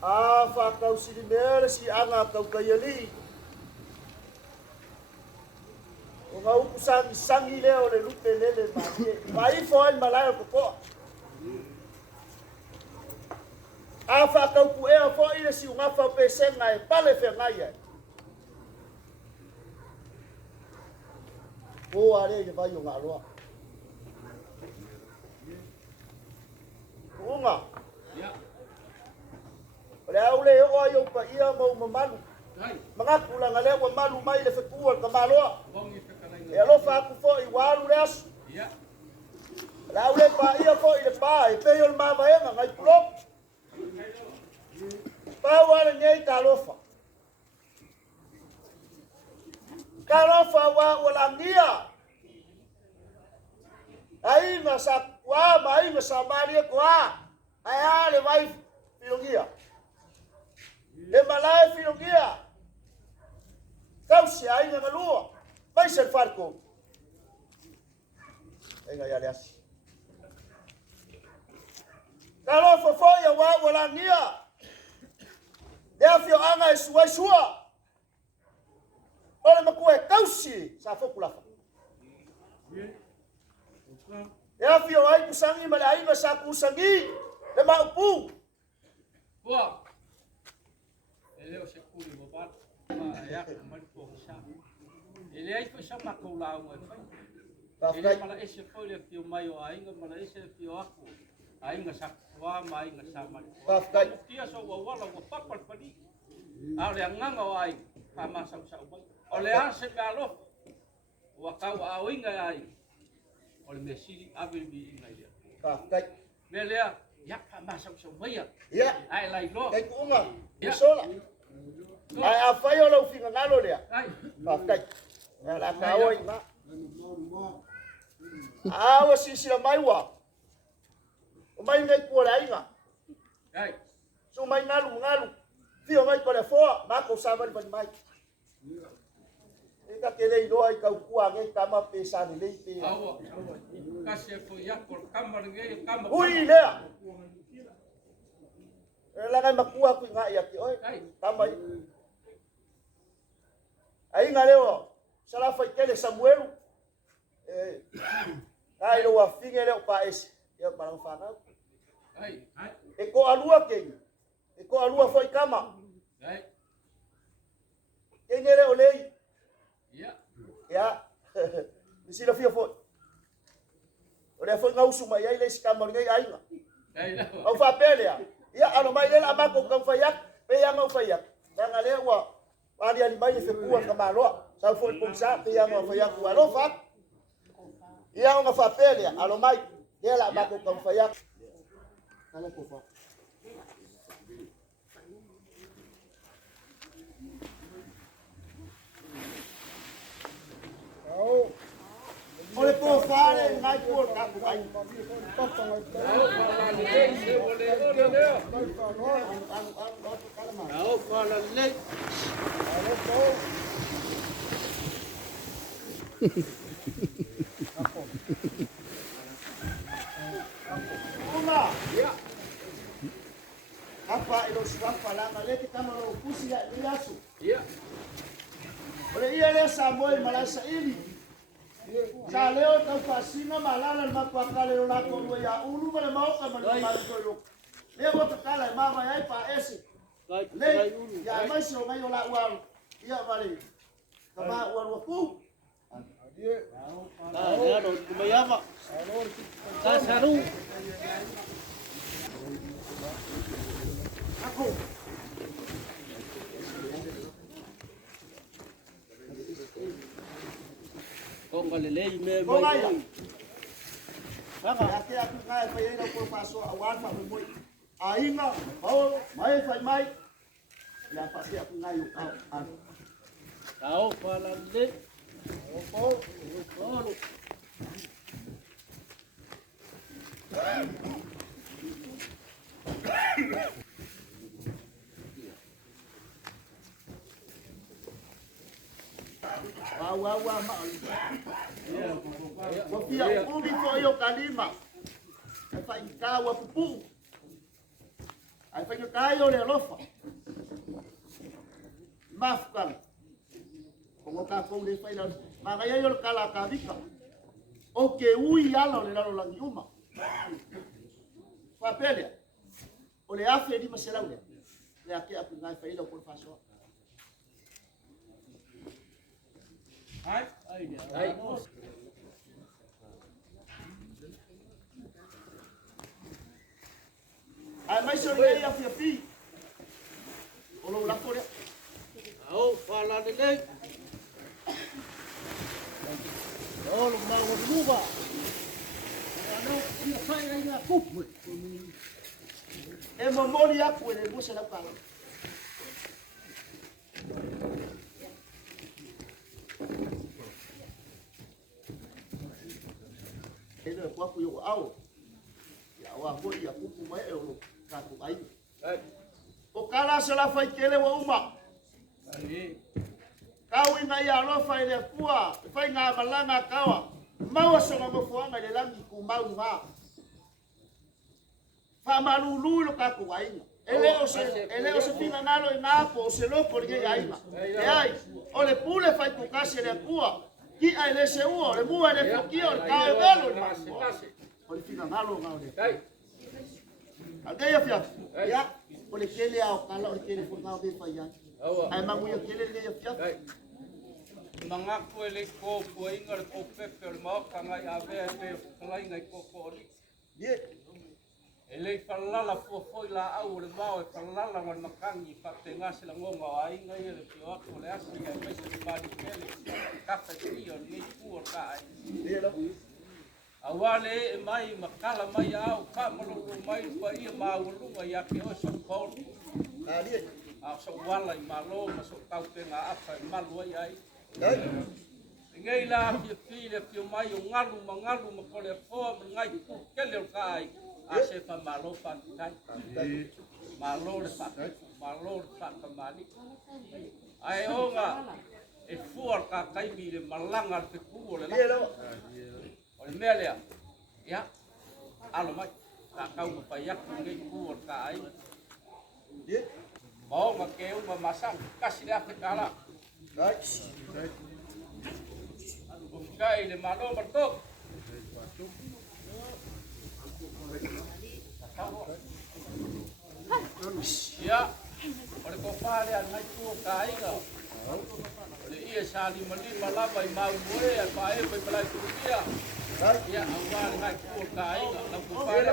Whakau siri mea si anga kau kaiali. O ngā upu sangi leo le lupe lele mātie. Mai fo ai malai o kopoa. Whakau pu ea fo ina si unga whau pesenga e pale whengai ai. O are i vai o ngā roa. Unga. Le au le o ai o pa ia mau mamalu. Mga kulanga le wa malu mai le whekua ka maloa. E alofa aku fo i waru le asu. Le au le pa ia fo i le pa e peo le mamaenga ngai pulok. Pau ane ngei ka alofa. Ka alofa wa langia. Ainga sa kua ma ainga sa maria kua. Ai ale vai filongia. Le malai filongia. Kau si ainga ngalua. Vai ser farko. Ainga ya le asi. Kalau fofoia wa langia. Dia fio anga e sua. Ole makue kausi sa fokulafa. Dia fio ai kusangi male ainga sa kusangi. Le maupu. Wah. Ele o se kuri mo bat. Ma ya mal ko sa. Ele ai ko sa makola mo fai. Ele mala ese ko le fio mai o ainga mala ese fio aku. Ainga sa wa mai nga sa mal. Pafkai. Kia so wa wala wa papal pani. Ale nganga o ai. Pa masam sa ubai. Ole ase galo. Wa kau a inga ai. Ole mesili abil bi inga dia. Pafkai. Melea ya pa masam sa ubai. Ya. Ai lai lo. Kai kunga. Sola. Ai a fai o lo finga ngalo lea. Ai. Pafkai. La kau i ma. Awa sisi la mai wa. O mai ngai kua ainga. Ai. So mai ngalu. Fio mai ko le foa, ma ko sa mai mai. E ka kele i doa i kau kua ngai kama pe sa ni lei pe. Awa. Kasi fo ya ko kamar ngai kamar. Hui lea. E la ngai makua ku ngai ya ki oi. Kama i. Ai nga leo. Sala fai kele Samuel. Ai lo wa finge le pa ese. Ya barang fana. Ai. E ko alua ke. E ko alua foi kama. Ai. Engere olei. Ya. Ya. Misi la fia foi. Ole foi ngau suma ia ile skama ngai ainga. Ai la. Au fa pele ya. Ya alo mai le ama ko kan fayak. Pe ya ngau fayak. Tanga le wa. Ani ani mai se kuwa kama lo. Sa foi kom sa pe ya ngau fayak wa lo fa. Ya ngau fa pele ya. Alo mai le la ama ko kan fayak. Kala ko fa. Ole po fare ngai po ka ku ai. Au fala le. Uma. Ya. Apa ilo swapa la ngale kama lo kusi ya yasu. Ya. Ole ia le sa moi malasa ini. Sa leo tau fasina malala mapakale lo lako lo ya ulu male mau ka male mau ko lo. Leo mo takala mama yai pa ese. Le ya mai so ngai ola ual. Ia vale. Kama ual wa ku. Ya do kumayama. Ka saru. Aku. Kong kalilei me Ko ngai. mai. Haka ate aku ngai pa yai ko paso awan fa mo. Ainga, oh, mai fa mai. Ya pasti aku ngai au. Au fala le. Oh, Oh. wa ma. Ko pia uli ko yo kalima. Fa ikawa pupu. Ai whainga kai o le alofa. Mafukala. Kongo ka kou le whaina. Ma ngai ai o le kala ka vika. O ke ui ala o le lalo langi uma. Whapelea. O le afe ni maselau lea. Le ake apu ngai whaina o kore whasoa. Hai. Ai mai so le ia fia fi. O lo la kore. Au, fala de lei. O lo ma o luba. Ano ia sai ai na kupu. E mo mori aku le mo se la pala. Ele kwa ku yo au. Ya wa ko ia kupu mai e lo ka ku ai. O kala se la fai kele wa uma. Kau ina ia lo fai le kua, fai nga malanga kawa. Mau so nga foanga le langi ku mau nga. Fa malulu lo ka ku ai. Ele o se fina nalo ina po se lo por ye ai. E ai, o le pule fai ku kasi le kua. Ki ai le se uo, le mua le fokio, le ka e velo. O le fina nalo nga o le. Algai ya fia. Ya, o le kele au kala o le kele fo nga o de fai ai. Ai mangu ya kele le ya fia. Mga kuele ko ko ingar ko pepe mo kanga ya be ngai ngai ko ko ri. Ye. Ele falala fo foi la au le mau e falala wan makangi fa te ngasi la ngonga ai ngai le pio ko le asi ya pe se pa di kele. Ka fa tio ni ku ka ai. Ye lo. Awale e mai makala mai au ka mo mai pa ia ma ulunga ya ke o so ko. Ali. A so wala i malo ma so tau pe nga apa malu ai. Dai. Ngai la pia pia mai o ngalu ma kole fo ngai ku kele o kai a se fa malo fa kai malo le fa kamani ai onga e fuar ka kai mi le malanga te ku le Ye lo. o le mele ya alo mai ka kau pa ya ku ngai ku ka ai Ye. mau ma ke uma masang kasi le ate kala Dai. kai le malo martok ya ore ko pare al mai tu kai ga ore ia sali mali malava i mau moe a pae pe pala tu dia Dai. ya awal mai tu kai ga na ku pare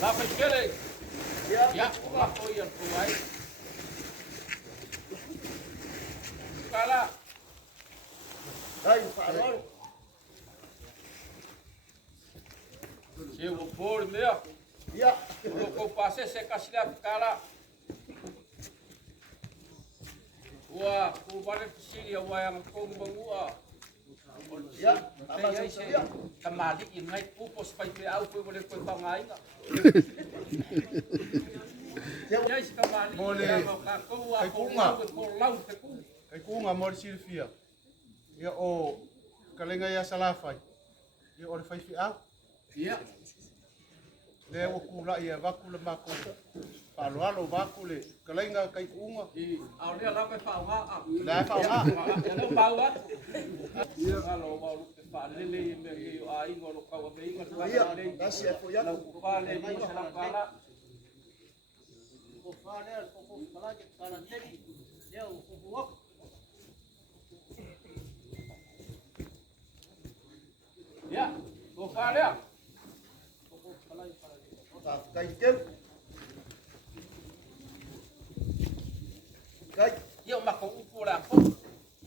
la pe kele ya la ko ia tu ai kala Dai fa lo. se o por meu Ya. o ko pase se kasila kala wa ku bare siri wa yang ko ngua Ya. Apa sa ya. kamali ingai ku pos pai pe au ko boleh ko pangai nga ya si kamali Boleh. ka ko wa Kai ko kunga. ko lau te ku Kai kunga mor silfia. Ia o kalenga ia salafai. Ia o le fai fi au. ya Le o kula ia vaku le maku. Palo alo vaku le kalenga kai kunga. i au le la pe fa wa a La fa wa. no pa wa ya lo ba lu te fa le le me yo ai ngolo ka wa be inga Ya. Kasi ako ya. la ku pa le ni sa la kala ya ko fa le Ta kai kem. Kai. yo ma ko upu la ko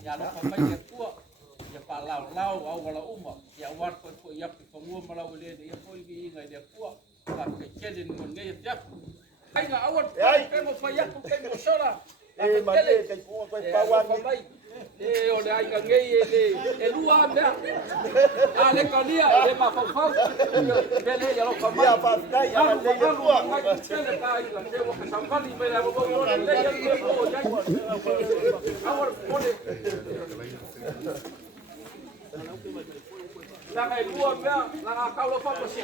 ya lo ko mai ke tua ya pa lau au wala uma ya war ko ya ko mo mala wele ya ko gi ngai de tua ka ke kele ni ngai ya ai nga awat ke mo fa ya ko ke mo sora E mane kai ku ko pa wa ni. o le ai ka ngei e lua mea. A le kalia e le mafafau. Pele ya lo kamai. Ia pa dai ya le le tua. Pele ka i la te o ka samvali me la o le le ya le o ya. Awar pole. La ka lua mea, la ka kaulo fa po si.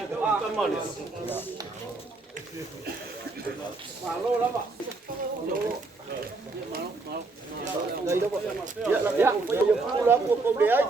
Malo lava. Dai đâu vậy? Ya la ko yo pula ko de ai.